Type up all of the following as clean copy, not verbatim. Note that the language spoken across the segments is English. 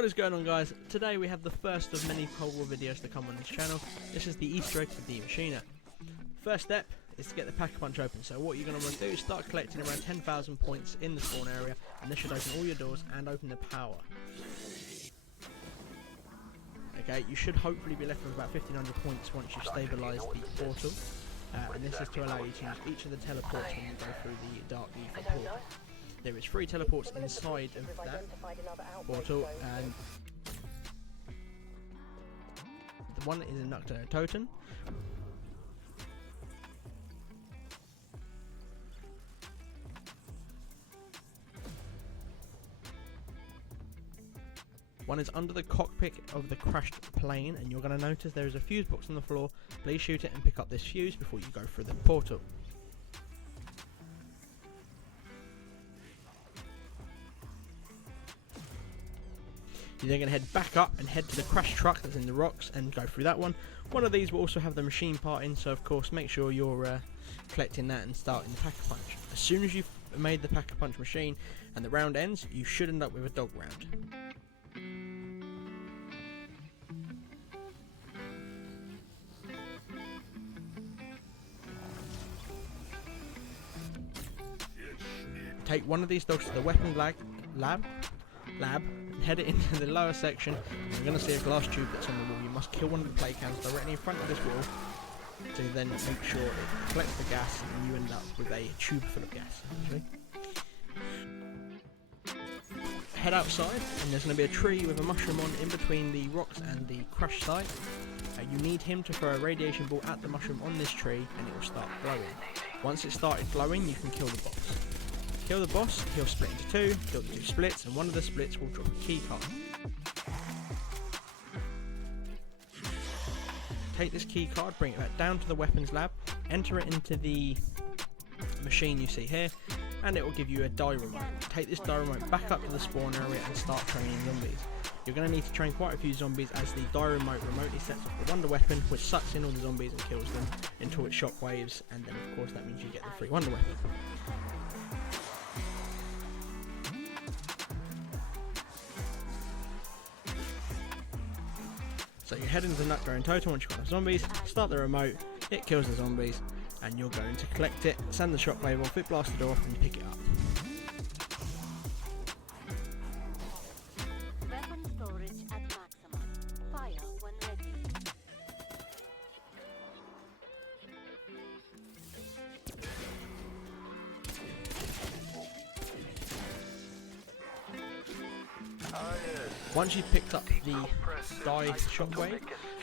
What is going on, guys? Today we have the first of many Cold War videos to come on this channel. This is the Easter egg for the Maschine. First step is to get the pack-a-punch open. So what you're going to want to do is start collecting around 10,000 points in the spawn area, and this should open all your doors and open the power. Okay, you should hopefully be left with about 1,500 points once you've stabilised the portal. And this is to allow you to use each of the teleports when you go through the Dark Aether portal. There is 3 teleports inside of that portal, and the one is a Untitled Chapter. One is under the cockpit of the crashed plane, and you're going to notice there is a fuse box on the floor. Please shoot it and pick up this fuse before you go through the portal. You're then going to head back up and head to the crash truck that's in the rocks and go through that one. One of these will also have the machine part in, so of course make sure you're collecting that and starting the pack-a-punch. As soon as you've made the pack-a-punch machine and the round ends, you should end up with a dog round. Take one of these dogs to the weapons lab, and head it into the lower section. You're going to see a glass tube that's on the wall. You must kill one of the play cans directly in front of this wall to then make sure it collects the gas, and you end up with a tube full of gas. Head outside, and there's going to be a tree with a mushroom on in between the rocks and the crash site. You need him to throw a radiation ball at the mushroom on this tree, and it will start glowing. Once it started glowing, you can kill the boss. Kill the boss, he'll split into 2, kill the 2 splits, and one of the splits will drop a key card. Take this key card, bring it back down to the weapons lab, enter it into the machine you see here, and it will give you a die remote. Take this die remote back up to the spawn area and start training zombies. You're going to need to train quite a few zombies, as the die remote remotely sets off the wonder weapon, which sucks in all the zombies and kills them until it shockwaves, and then of course that means you get the free wonder weapon. So you head into the Nutger in total once you've got the zombies, start the remote, it kills the zombies, and you're going to collect it, send the shockwave off, it blasts the door off, and pick it up. Weapon storage at maximum. Fire when ready. Once you've picked up the die shockwave,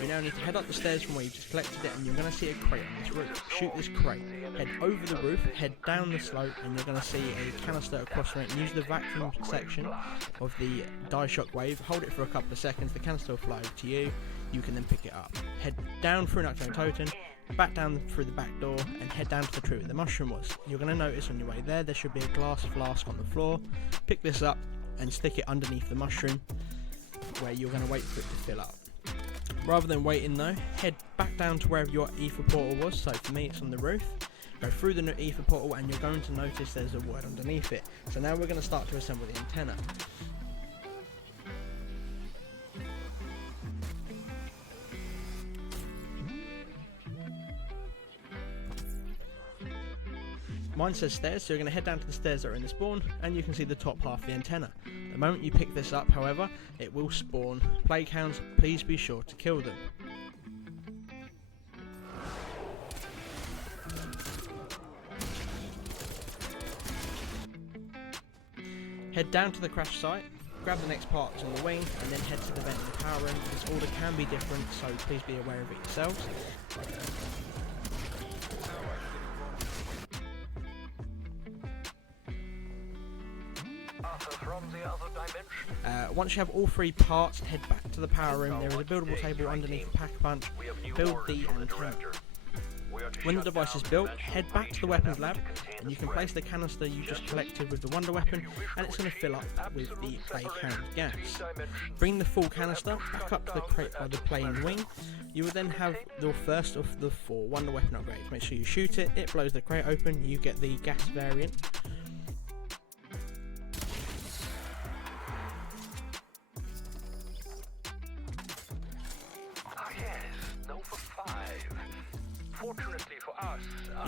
you now need to head up the stairs from where you just collected it, and you're going to see a crate on this roof. Shoot this crate, head over the roof, head down the slope, and you're going to see a canister across from it. Use the vacuum section of the die shockwave, hold it for a couple of seconds, the canister will fly over to you, you can then pick it up. Head down through an totem, back down through the back door, and head down to the tree where the mushroom was. You're going to notice on your way there should be a glass flask on the floor. Pick this up and stick it underneath the mushroom, where you're going to wait for it to fill up. Rather than waiting though, head back down to wherever your ether portal was. So for me it's on the roof. Go through the ether portal, and you're going to notice there's a word underneath it. So now we're going to start to assemble the antenna. Mine says stairs, so you're going to head down to the stairs that are in the spawn, and you can see the top half of the antenna. The moment you pick this up, however, it will spawn plague hounds. Please be sure to kill them. Head down to the crash site, grab the next parts on the wing, and then head to the vent in the power room. This order can be different, so please be aware of it yourselves. Once you have all 3 parts, head back to the power room. There is a buildable table underneath the pack-a-punch. Build the antenna. When the device is built, head back to the weapons lab, and you can place the canister you just collected with the wonder weapon, and it's going to fill up with the plague hound gas. Bring the full canister back up to the crate by the plane wing. You will then have the first of the 4 wonder weapon upgrades. Make sure you shoot it, it blows the crate open, you get the gas variant.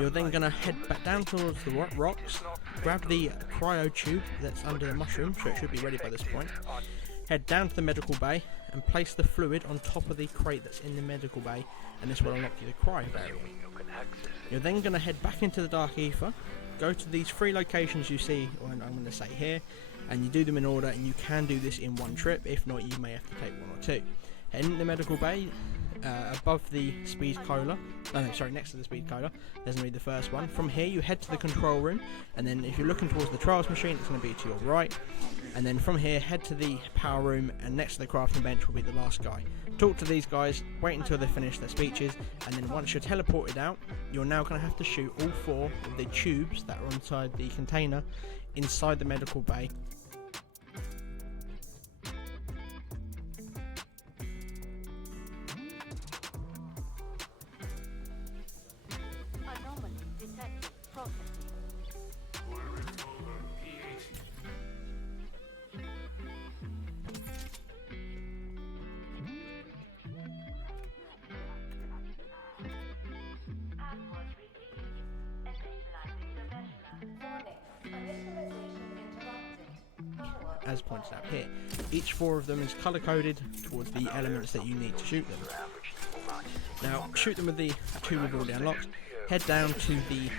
You're then going to head back down towards the rocks, grab the cryo tube that's under the mushroom, so it should be ready by this point. Head down to the medical bay and place the fluid on top of the crate that's in the medical bay, and this will unlock you the cryo variant. You're then going to head back into the Dark Aether, go to these 3 locations you see, or I'm going to say here, and you do them in order, and you can do this in one trip. If not, you may have to take 1 or 2. Head into the medical bay, above the speed cola, next to the speed cola, there's going to be the first one. From here you head to the control room, and then if you're looking towards the trials machine, it's going to be to your right, and then from here head to the power room, and next to the crafting bench will be the last guy. Talk to these guys, wait until they finish their speeches, and then once you're teleported out, you're now going to have to shoot all 4 of the tubes that are inside the container inside the medical bay. Anomaly detected. Processing. As pointed out here, each 4 of them is colour coded towards the elements that you need to shoot them. Now shoot them with the tube we've already unlocked, head down to the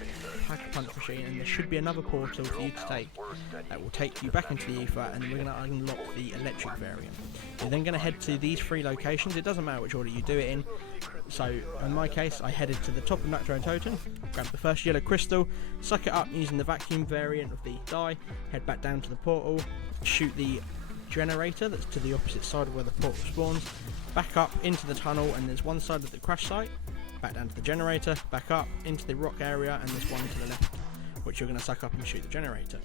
pack punch machine, and there should be another portal for you to take that will take you back into the ether, and we're going to unlock the electric variant. You're then going to head to these 3 locations. It doesn't matter which order you do it in, so in my case I headed to the top of Untitled Chapter, grabbed the first yellow crystal, suck it up using the vacuum variant of the die, head back down to the portal, shoot the generator that's to the opposite side of where the portal spawns, back up into the tunnel, and there's one side of the crash site, back down to the generator, back up into the rock area, and there's one to the left which you're going to suck up and shoot the generator.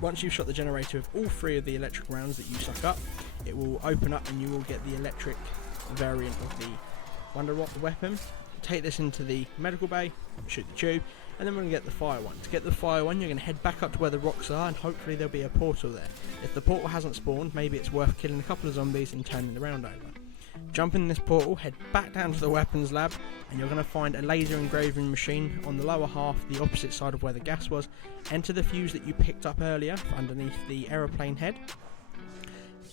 Once you've shot the generator with all 3 of the electric rounds that you suck up, it will open up and you will get the electric variant of the Wonder What, the weapon. Take this into the medical bay, shoot the tube, and then we're going to get the fire one. To get the fire one, you're going to head back up to where the rocks are, and hopefully there'll be a portal there. If the portal hasn't spawned, maybe it's worth killing a couple of zombies and turning the round over. Jump in this portal, head back down to the weapons lab, and you're going to find a laser engraving machine on the lower half, the opposite side of where the gas was. Enter the fuse that you picked up earlier underneath the aeroplane head.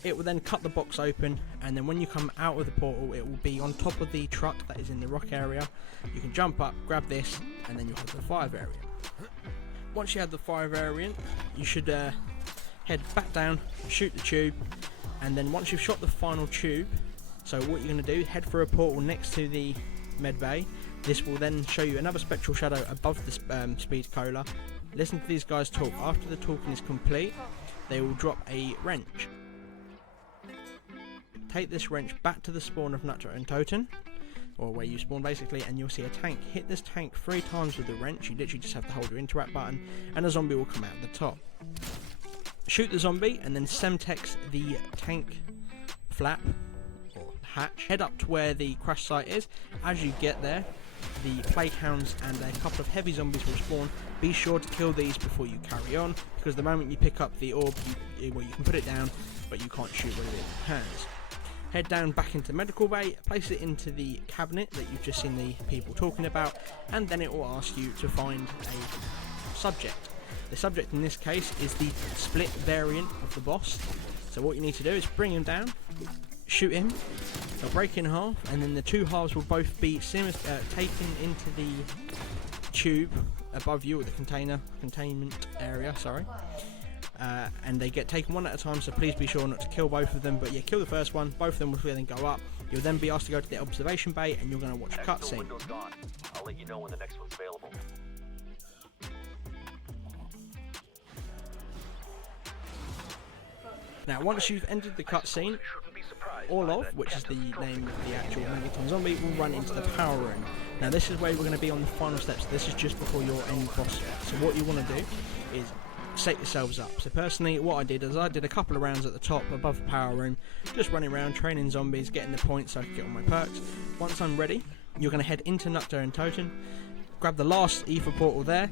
It will then cut the box open, and then when you come out of the portal, it will be on top of the truck that is in the rock area. You can jump up, grab this, and then you'll have the fire variant. Once you have the fire variant, you should head back down, shoot the tube, and then once you've shot the final tube, so what you're going to do, head for a portal next to the Medbay. This will then show you another spectral shadow above the speed cola. Listen to these guys talk. After the talking is complete, they will drop a wrench. Take this wrench back to the spawn of Nutro and Totem, or where you spawn basically, and you'll see a tank. Hit this tank 3 times with the wrench. You literally just have to hold your interact button, and a zombie will come out the top. Shoot the zombie, and then semtex the tank flap hatch. Head up to where the crash site is. As you get there, the plague hounds and a couple of heavy zombies will spawn. Be sure to kill these before you carry on, because the moment you pick up the orb, you can put it down, but you can't shoot with it in your hands. Head down back into the medical bay, place it into the cabinet that you've just seen the people talking about, and then it will ask you to find a subject. The subject in this case is the split variant of the boss. So what you need to do is bring him down, shoot him, they'll break in half, and then the 2 halves will both be taken into the tube above you, or the containment area, sorry. And they get taken one at a time, so please be sure not to kill both of them, but yeah, kill the first one, both of them will then go up. You'll then be asked to go to the observation bay, and you're going to watch a cutscene. I'll let you know when the next one's available. Now, once you've entered the cutscene, Orlov, which is the name of the actual Megaton zombie, will run into the power room. Now, this is where we're going to be on the final steps. This is just before your end boss. So what you want to do is set yourselves up. So personally, what I did is I did a couple of rounds at the top above the power room, just running around training zombies, getting the points so I could get all my perks. Once I'm ready, you're going to head into Nukta and Toten, grab the last ether portal there,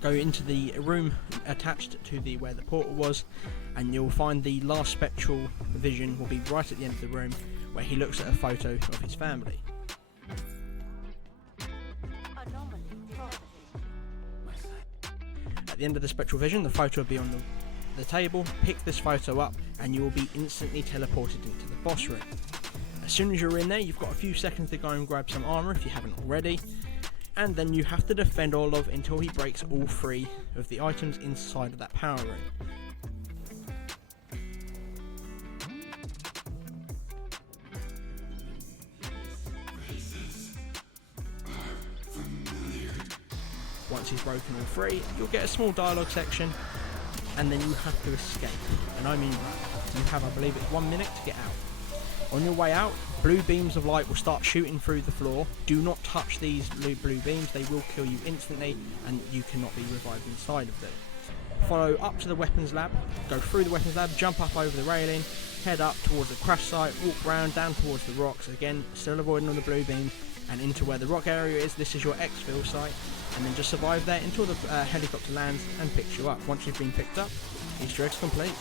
go into the room attached to the where the portal was, and you'll find the last spectral vision will be right at the end of the room, where he looks at a photo of his family. Anomaly spotted. At the end of the spectral vision, the photo will be on the table. Pick this photo up and you will be instantly teleported into the boss room. As soon as you're in there, you've got a few seconds to go and grab some armor if you haven't already, and then you have to defend Orlov until he breaks all 3 of the items inside of that power room. Once he's broken all 3, you'll get a small dialogue section, and then you have to escape. And I mean, you have, I believe it's 1 minute to get out. On your way out, blue beams of light will start shooting through the floor. Do not touch these blue beams, they will kill you instantly, and you cannot be revived inside of them. Follow up to the weapons lab, go through the weapons lab, jump up over the railing, head up towards the crash site, walk round down towards the rocks, again still avoiding all the blue beams, and into where the rock area is. This is your exfil site, and then just survive there until the helicopter lands and picks you up. Once you've been picked up, Easter egg's complete.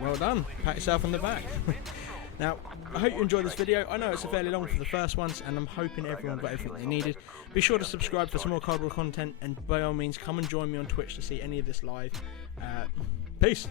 Well done, pat yourself on the back. Now, I hope you enjoyed this video. I know it's a fairly long for the first ones, and I'm hoping everyone got everything they needed. Be sure to subscribe for some more Cold War content, and by all means come and join me on Twitch to see any of this live. Peace!